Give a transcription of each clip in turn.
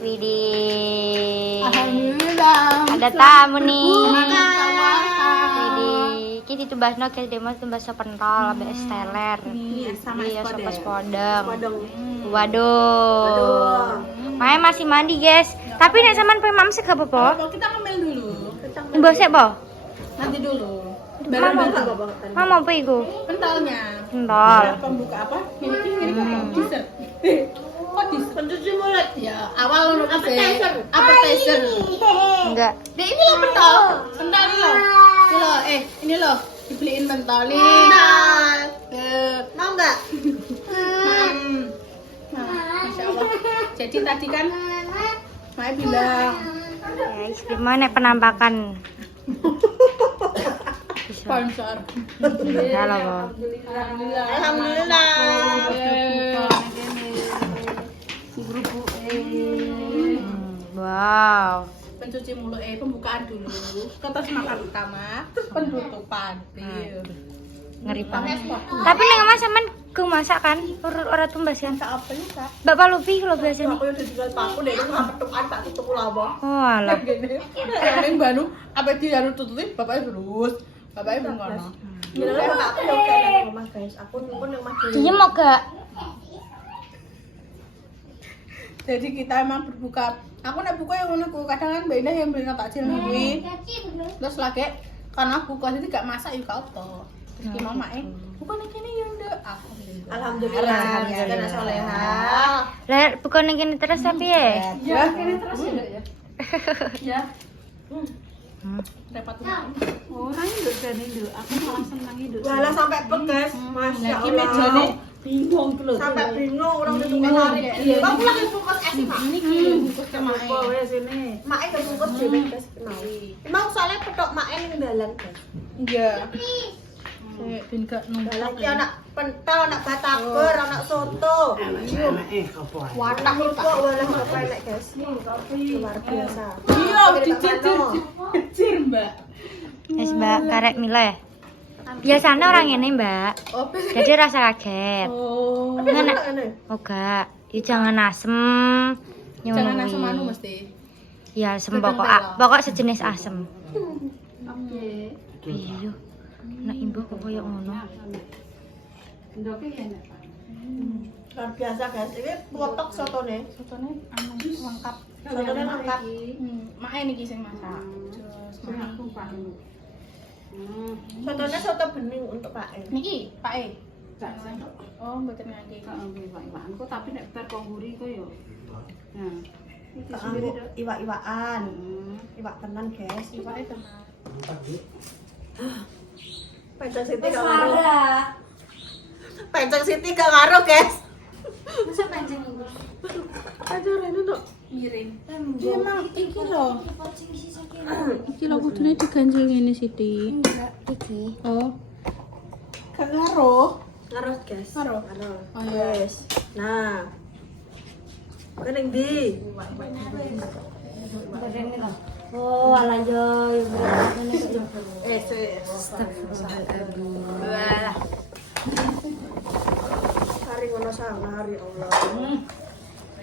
Widih. Alhamdulillah. Ada tamu nih. Widih. Kita tumbasno guys, demo tumbas sop pentol, ambek es teler. Iya, sop podeng. Waduh. Mae masih mandi, guys. Tapi nek sampean pengen mamsek gak apa-apa? Kita ngemil dulu. Mbok sik, Po. Nanti dulu. Mama apa iku? Pentolnya. Pentol. Pembuka apa? Ini dessert. Kok pencuci mulut? Ya, awal lu appetizer. Enggak. Dek, ini loh pentol. Pentol ini loh. Ini loh, ini loh. Dibeliin pentol nih. Mau enggak? Masya Allah. Jadi tadi kan Mai bilang Guys, gimana penampakan? sponsor. Halo, Po. Alhamdulillah. Wow. Pencuci mulut pembukaan dulu, terus makan utama, terus penutupan. Ngeri banget. Tapi nek Mas sampean ku masak kan? Ora tumbas kan? Tak apa ya, Kak? Bapak Lupi kalau biasanya. Aku udah jual paku deh, nggak petukan tak tutup lama. Oh, alah. Gini, yang baru apa dia harus tutupin, bapaknya terus, bapaknya bengkono. Gila lah, aku yang kayak rumah guys, aku pun yang masih. Diem mau gak? Jadi kita emang berbuka. Aku nak buka yang mana aku kadang kan beda yang beli takjil nungguin. Terus lagi karena buka jadi gak masak yuk kau toh. Terus ki mama bukan ini yang deh. Alhamdulillah. Karena soleha. Lah bukan ning kene terus tapi ya. Ya, kini terus ya. Ya. Repot Orang hidup dan hidup, aku malah senang hidup. Walah sampai bekas, masya Lagi meja Allah. nih bingung tuh. Sampai bingung orang itu lari. Aku lagi bungkus es mak. Ini ki bungkus ke mae. Wes ini. Mak gak bungkus dhewe guys kenal. Emang soalnya petok mak ning dalan guys. Iya. Ben gak numpuk. Dalan ki anak pentol, anak batagor, anak soto. Wadah kok walah apa enak guys. Luar biasa. Iya, dicecir, Mbak. Wis, Mbak, karek Mila ya. Biasanya orang ini, Mbak. Oh, Jadi rasa kaget. oh. Tapi Nggak, enak ini. Oh, enggak. Ya jangan asem. Jangan Nyuwun. asam anu mesti. Ya, asem Gedeng pokok. tela. Pokok sejenis asem. Oke. Iya. Nek imbah kok koyo ngono. Ndoke ya nek. Luar biasa guys. Ini potok sotone. Sotone anu lengkap. Sotone lengkap. Mak niki sing masak. Sing aku Pak. Sotone soto bening untuk Pak E. Niki, Pak E. Gak sih. Oh, mboten ngangge. Gak ngerti Pak Iwanku tapi nek bar kongguri ku yo. Nah, iki Kanggo sendiri dok. iwak-iwakan. Iwak tenan guys. Iwake tenan. Penceng Siti gak ngaruh. Penceng Siti gak ngaruh guys. Masa panjang iku? Aduh ini tuh. Miring. Iya, emang iki lho. Iki lho kudune diganjel ngene Siti. Enggak, iki. Oh. Gak ngaruh. Ngaruh guys. Ngaruh? Ngaruh. Oh, iya. Yes. Nah. Kan yang di. Oh, ala yo. Wah. Hari ngono sang hari Allah.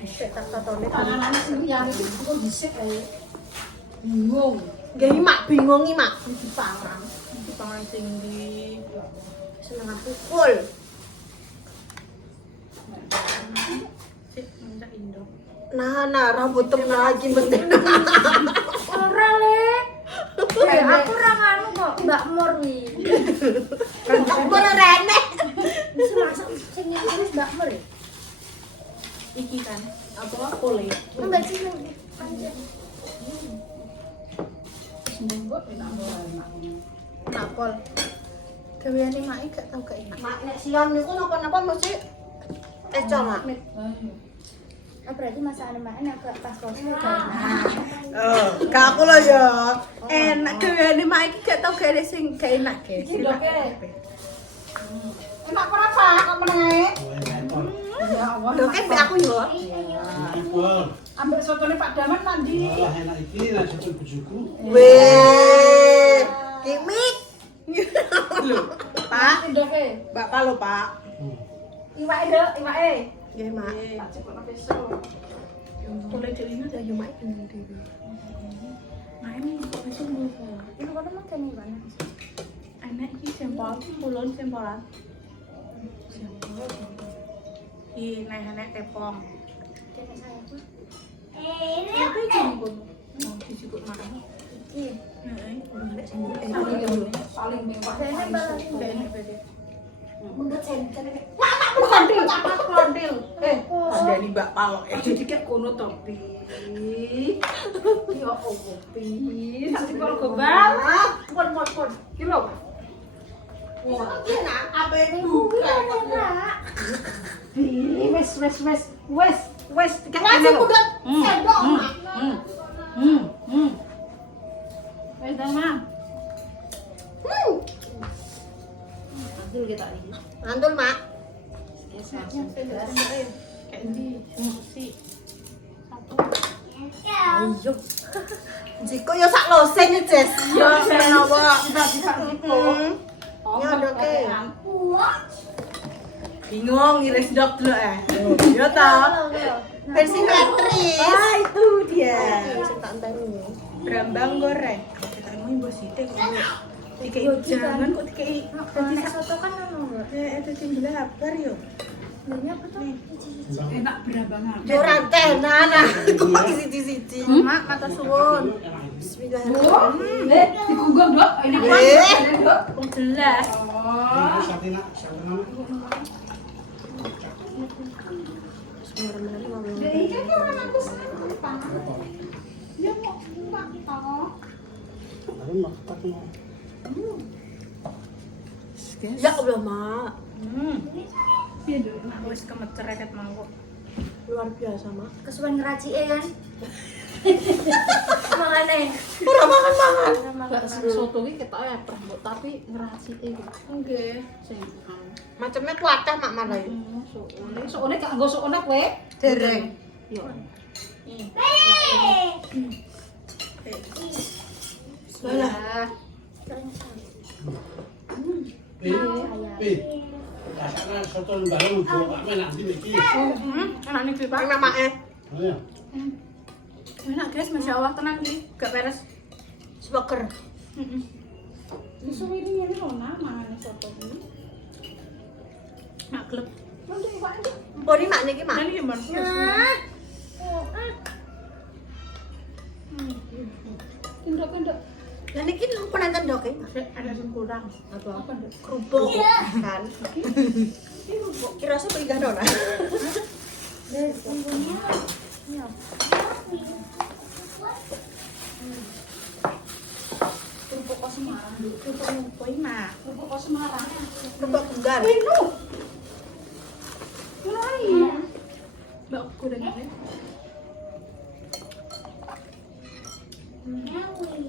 Sik tak tatone. Panganane sendirian iku dhisik ae. Bingung. Nggih mak bingung iki mak. Dipangan. Dipangan sing ndi? Seneng aku full. Sik, minta Indo. Nah, rambut tem lagi penting. Ora le. Aku ora nganu kok, Mbak Mur wi. Aku rene. Bisa masak sing ngene Mbak Mur ya? Iki kan apa kole. Enggak sih. Panjang. Mbok enak enak. Napol. Gaweane mak gak tau gak enak. Mak nek siang niku napa-napa mesti eco mak. Oh, berarti masakan Mbak agak pas kosong gak enak. Oh, gak aku lho ya. Enak gaweane mak iki gak tau gawe sing gak enak guys. Enak ora Pak? Kok meneh? Ya Allah. Lho kan mbek aku yo. Ambek sotone Pak Daman mandi. enak iki nek satu bojoku. Weh. Kimik. Lho, Pak. Ndoke. Bapak lho, Pak. Iwake, Dok, iwake. Nggih, Mak. Tak cepetno besok. Oleh Celina Ya yo mak ini. main kok wis ngono. Ini kan emang kene mana? Enak iki sempol, pulon sempolan. Ih, nek tepong. Kene saya pun. Apa iki pun? Mau dijukuk mana? Iya. Heeh. Paling mewah. Saya balas. Ndak enak bede. Mundur sen. Kondil, capat kondil. Kandani Mbak Palo. Jadi kayak kono topi. Ya Allah, pi. Nanti kalau gombal. Pon. Kilo. Wah, enak. Apa ini buka? Wes. Masih udah sendok, Mak. Wes dah, Mang. Ambil kita ini. Mantul, Mak. Kayak di musik. Ayo. Jiko yo sak loseng iki, Jess. Yo, senowo. Ya ndoke. Bingung ngiris dok dulu Yo ta. Versi Tetris. Ah, itu dia. Sing tak enteni. Brambang goreng. Kita mau mbok sithik kok. Dikei jangan kok dikei. Nek soto kan anu. Itu timbul lapar yo. Ini apa tuh? Enak berambangan. Yo rantenan. Kok siji-siji. Mak mata suwun. Bismillahirrahmanirrahim. Digugam, Dok. Ini Eh. Wong jelas. Ini satina, satina. Baru mak pakai. Ya Allah, Mak. Wis kemecereket mangko. Luar biasa, Mak. Kesuwen ngeracike kan? Makane. Ora mangan-mangan. soto iki ketok epreh, Mbok, tapi ngrasike iki. Nggih. Sing Macamnya kuatah, Mak Malai. sokone gak nggo sokone kowe. Dereng. Yo. Lah. Rasanya soto baru buat nanti niki. Enak nih Pak. Enak, Mak. Ya. Enak guys, Masya Allah tenang nih. Gak beres. Sebager. Iso ini lho namane soto iki. Nak klep. Mpun Mak niki, Mak. Ini gimana? Kendok-kendok. Lah niki penenten ndok e. Ada yang kurang. Apa? Kerupuk kan. Kira sapa iki dona? Kerupuk kok Semarang. Kerupuk ngumpul Mak. Kerupuk kok Semarang. Kerupuk tunggal. Mbak goreng ini.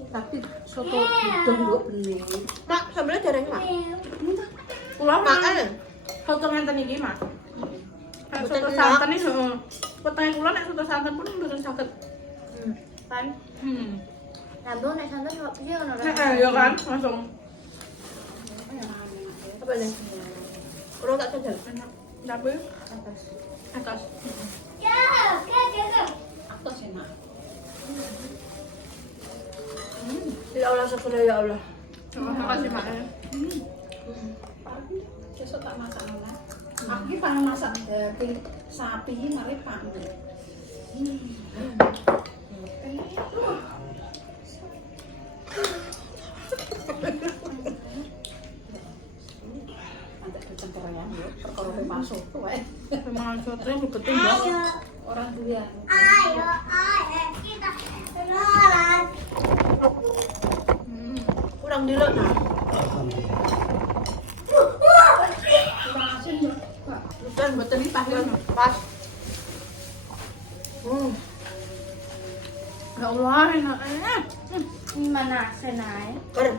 Tapi soto udah nduk bening. Mak, sambelnya dereng, Mak. Pulang Mak. Soto ngenten iki, Mak. Nek Betul soto enak. santan iki, heeh. Petenge kula nek soto santan pun mboten saged. Kan? Lambung nek santan kok piye ngono Heeh, ya kan, langsung. Apa nih? Kalau tak jajal. Enak. Tapi Atas. atas. Atas enak. Ya Allah, syukur ya Allah. Terima kasih, Mak. Besok tak masak mana? Aku pengen masak daging sapi mari panggung. Nanti kecengkerean ya, perkara kowe masuk tuh wae. Memang soto yang betul Mbak. Orang duwe. Kurang dilok, Nak. Dan betul ini pahit. Pas. Ya Allah, enak. Gimana senai? Ker.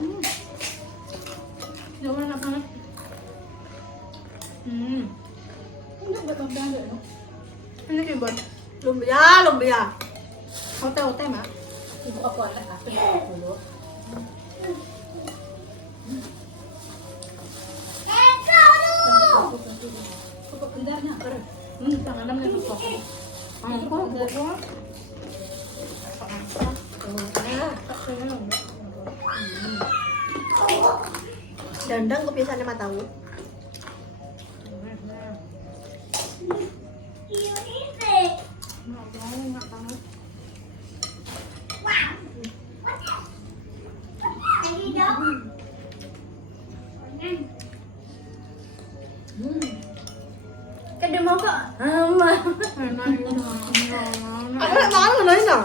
Ya Allah, enak banget. Enggak tambah enggak. Ini kibon. Lumbia. Ote-ote, Mak. Ibu aku ada apa dulu. Kok bentarnya ker. Tangannya menurut kok. Dandang kebiasaannya matamu. Kedua mau kok. Mama. Aku nak makan mana ini?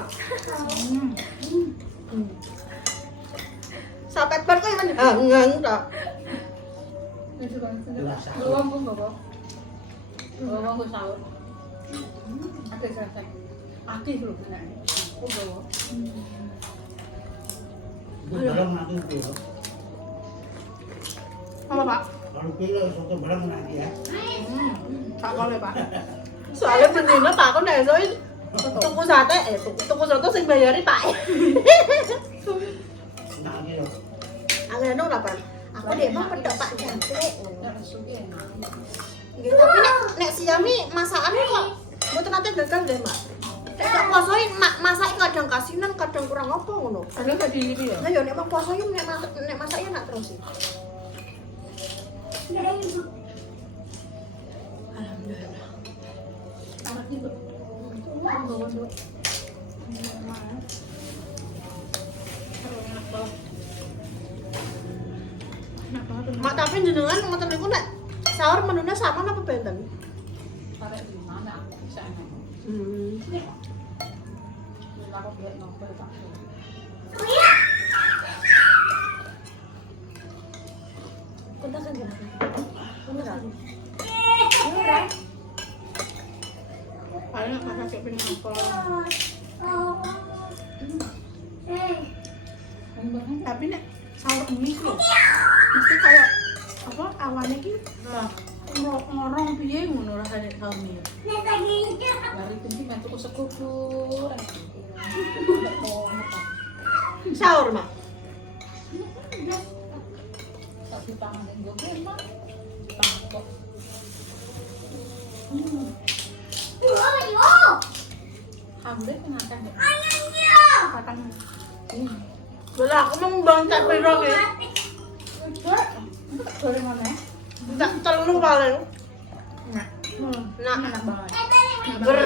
Sampai bar kok yang hangang tak? Belum pun bapak. Belum aku sahur. Ada selesai. Aktif loh benar. Aku bawa. Itu barang nanti itu. Apa pak? Kalau pilih soto barang nanti ya. Tak boleh pak. Soalnya bendina tak aku nek soalnya tuku sate, tuku soto sing bayari tak. Nanti loh. Angin ora Pan. Aku dek mah pedok Pak Jangkrik. Ya suki enak. Nggih, tapi nek siami masakane kok mboten nate gagal deh, Mak. Nek sak posoin masak kadang kasinan, kadang kurang apa ngono. Ada nggak di ini ya? Lah yo nek mau posoin nek masaknya enak terus sih. Alhamdulillah. Anak itu. Mak tapi jenengan ngoten niku nek sahur menunya sama apa benten? Tarik di mana? Bisa enak. Aku buat novel tak. Kontakan kan. Beneran. Paling aku kasih pengen apa? Tapi nek sahur ini tuh mesti kayak apa awannya ki ngorong piye ngono rasane sahur ini. Lari tinggi metu ku sekukur. Sahur, Mak. Tapi tangan yang gue emang tangkok. Hamlet ngangkat deh. Patang. Belah aku mau bangkat piro ki? Udah. Goreng mana? Tak telu paling. Nah. Nah, Enak banget. ber.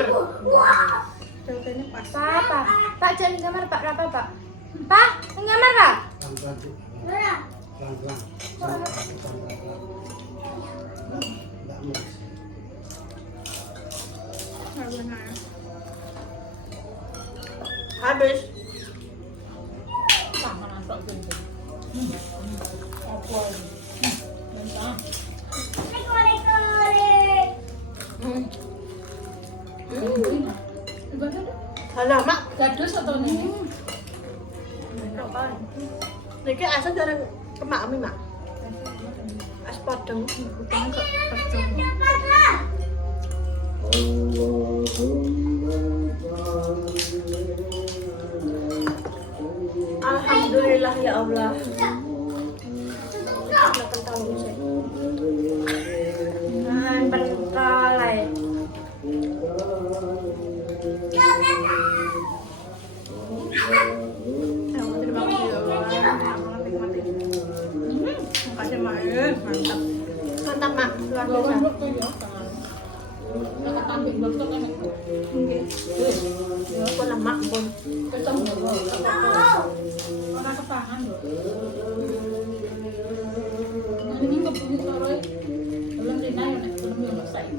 Contohnya pas. Pak, Pak jangan di kamar Pak, apa Pak? Pak, di kamar Pak? Pelan-pelan, Bu. Pelan-pelan. Enggak mix. Habis. Tangan asok gitu. Apa ini? Mentah. Halah, Mak. Gadus atau ini? Niki asal jarang kemak Mak. As padang. Alhamdulillah ya Allah. Berkalai. Terima kasih ya Allah. Makasih main, mantap. Mantap, Mak. Luar Bawa biasa. blok tuh ya, tangan. Kakak tampil blok tuh kan. Pun lemak pun. Ketemu bawa. Orang ketangan loh. Nah ini kebunyi sore. Belum Rina ya nek belum yang saya.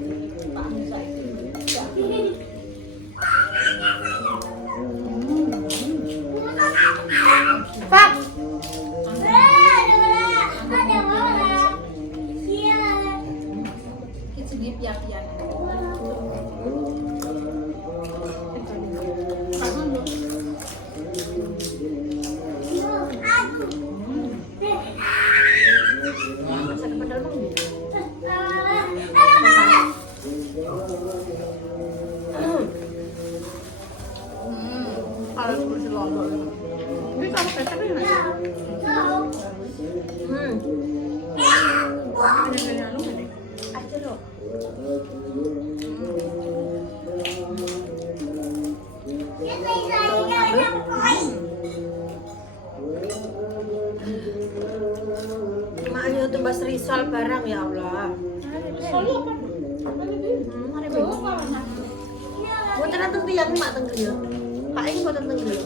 Pak saya. Pak, Kita ini pian-pian. Tangan loh. Masak padahal Bang. Kalau seperti lombok. Ini sama kecapnya nggak sih? Ada anu nggak nih? Aja loh. Mak ayo tumbas risol barang ya Allah. Solo apa? Mari Bu. Boten nonton tiyang mak teng griya. Pak iki boten teng griya.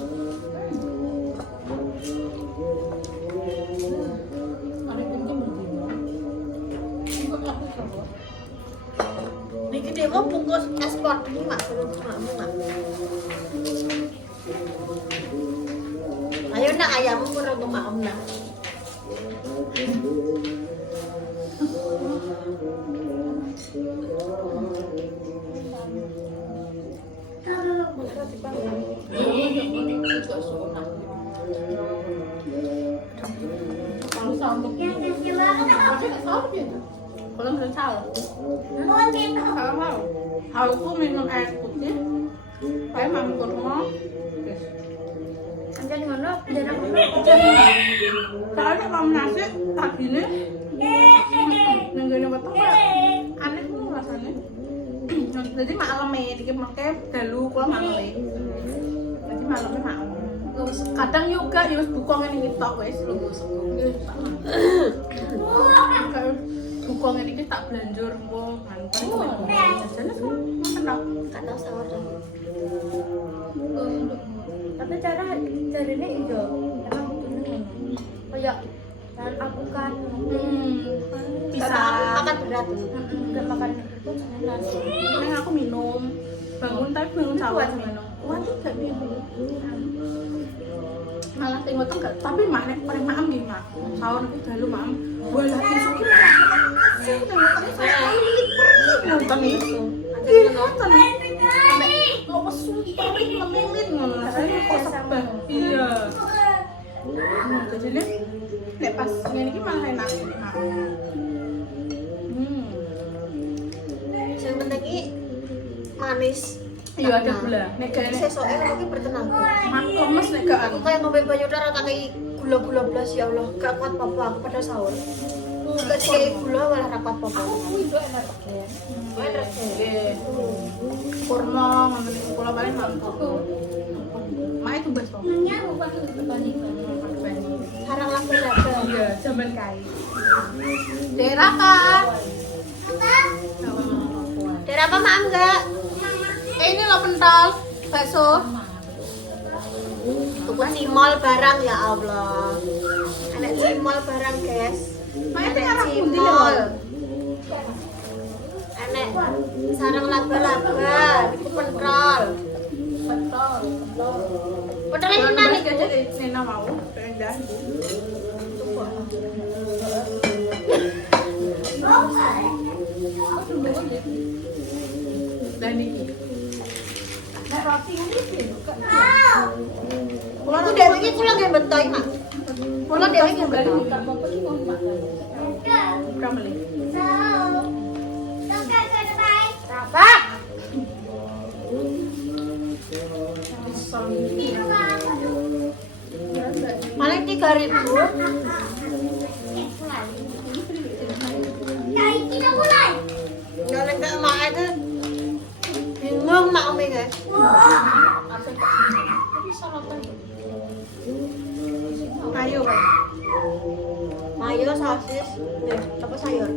Niki dhewe bungkus ekspor iki mak makmu mak. Ayo nak ayammu kurang untuk maem nak. Kalau nggak salah, kalau mau, aku minum air putih, saya mami kurma. Anjan ngono jarang Soalnya kalau nasi pagi ini, nenggone weteng aneh tuh rasanya. Jadi malamnya, dikit makai dalu kalau malamnya. Jadi malamnya malam. Kadang juga ya wis buka ngene iki tok wis lho. Buka ngene iki tak blanjur engko nganten. Jajane kenal. Kata sahur dah. tapi cara jarine itu emang butuhnya kayak dan aku kan Bisa makan berat. nggak makan itu sama nasi ini aku minum. Bangun tapi bangun sahur minum. Wah, tuh gak minum. Malah tengok tuh gak, tapi mak nek paling maem nggih mak. Sahur itu dalu maem. Walah besok iki malah sing tengok tuh saya nonton itu. Iya nonton. Sampai kok wesu perih memilin ngono. Rasane kok sebah. Iya. Jadi nek pas ngene iki malah enak mak. Yang penting ini manis. Iya ada gula. Nek gak enek Sesoke kalau ki bertenaga. mak lemes nek gak Aku kayak ngombe banyu darah tak kayak gula-gula blas ya Allah. Gak kuat apa aku pada sahur. Gak kayak gula malah ra kuat apa. Enak deh. kurma ngono niku kula paling mantap. Mak itu bas kok. Harang laba-laba. Iya, zaman kai. Daerah kan. Daerah apa maaf enggak? Ini lo pentol bakso. Tuku cimol barang ya Allah. Anak cimol barang guys. Mak itu Anak arah pundi cimol. lho. Anak sarang laba-laba. Iku pentol. Pentol. Pentol ini nani Gak jadi Nena mau pengen dan iki. Kulo dhewe iki kulo nggih betoy, Mak. Kulo dhewe nggih betoy. Kameli. Paling 3.000. Ya nek gak mak itu bingung mak ome guys. Ayo, Pak. Mayo sosis, apa sayur?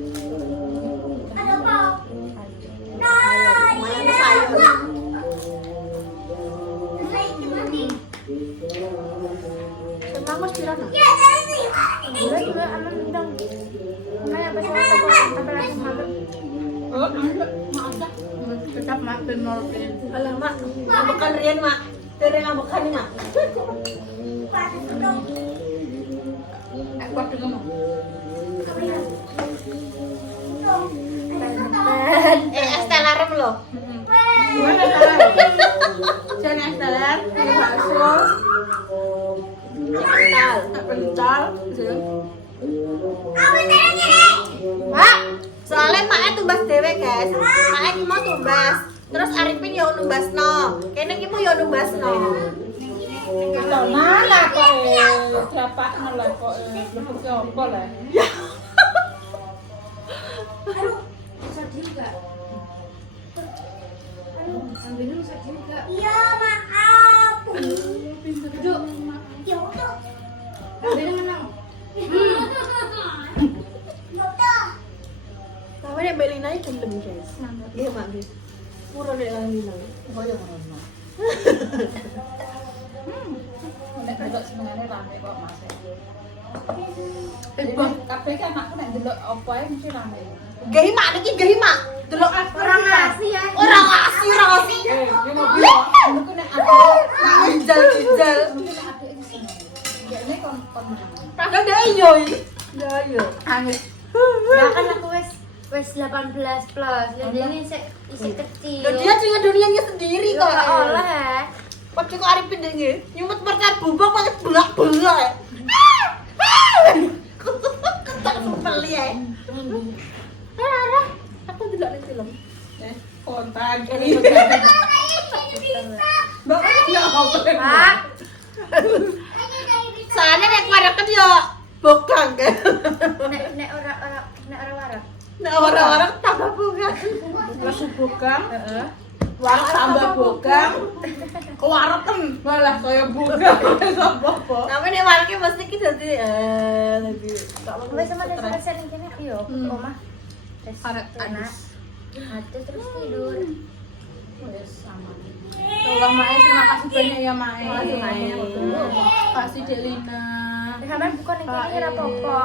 Mayo sayur. Semang wis pira no? gue juga aman dong kayak apa sih apa lagi makan Oh, ada. Tetap mak benol pin. Alah mak, ngabekan riyen mak. Dari ngabekan nih mak. Kuat dengan mau. Es telarem loh. Gimana sekarang? Jangan estelar, bakso, pentol, Mak, soalnya maknya tumbas dewe guys. Maknya ki mau tumbas. Terus Arifin ya numbasno. Kene ki mau ya numbasno. mana kok berapa lah kok lebih ke apa lah? Ambilnya rusak juga. Iya, maaf. guys. Iya mak guys. Pura dek langinan. Oh ya ngono. Nek delok senengane rame kok Mas. Bang, Kabeh iki anakku nek delok apa ae mesti rame. gak himak niki gak himak. Delok Orang ngasih ya. orang ngasih. Yo mobil kok. Aku nek ada Ginjal. mungkin nek ada iki seneng. Ya ini kon Padahal dia iyo. Ya iya. angin. Ya kan aku wes 18 plus. Jadi ini isi kecil. Dan dia dengan dunianya sendiri Yo kok. gak oleh. Pas kok Arifin denge, nyumet perkat bubuk pakai belak-belak. Tak sumpel ya. Aku delok ning film. Kontak. Ini bener. Mbak ya apa? Pak. Soalnya nek waraken yo bokang kan. Nek ora warak. Nek orang-orang tambah bokang. Terus bugang. Warak tambah bugang. Kewareken malah saya bugang apa-apa. Tapi nek warke mesti ki dadi dadi Wes sama desa-desa ning kene yo omah. Terus Arek anak. Atuh terus tidur. Wes sama. Tolong Mae, terima kasih banyak ya Mae. Makasih, Mae. Kasih Delina. Sampeyan bukan ning kene ora apa-apa.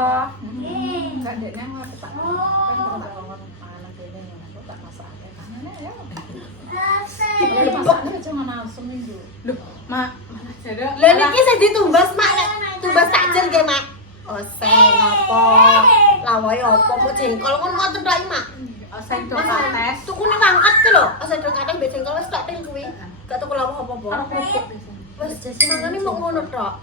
Enggak dekne ngopo tak. Kan ora bangun anak dene aku tak masake. Kanane ya. Kalau masaknya cuma nafsu minggu. Loh, Mak, mana jare? Lah niki sing ditumbas mak nek tumbas takjil ge mak. Oseng apa? Lawai apa mau jengkol ngono ngoten tok mak. Oseng do kates. Tukune mangkat ku lho. Oseng do kates mbek jengkol wis tak ting kuwi. Gak tuku lawuh apa-apa. Wis mangane mok ngono tok.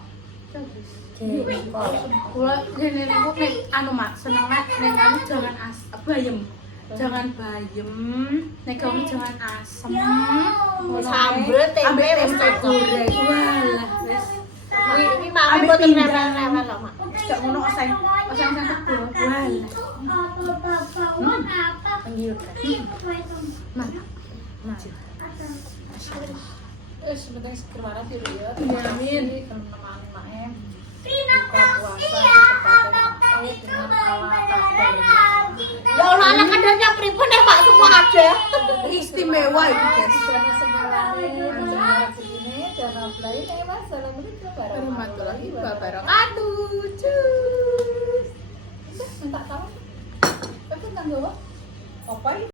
Kula ngene niku nek anu Mak, seneng nek ning anu jangan bayem. Jangan bayem, nek kamu jangan asem. Sambel tempe wis tak goreng. Walah, wis. Ini mami mboten rewel-rewel lho mak. Gak ngono oseng tegur. Walah. Wis penting seger waras ya. Iya, amin. Kenemani mae. Buka puasa di tempat dengan ala kabar. Ya Allah ala kadarnya pripun ya Pak semua ada. Istimewa itu, guys. Warahmatullahi wabarakatuh. Cus. Minta tahu. Tapi tanggo apa?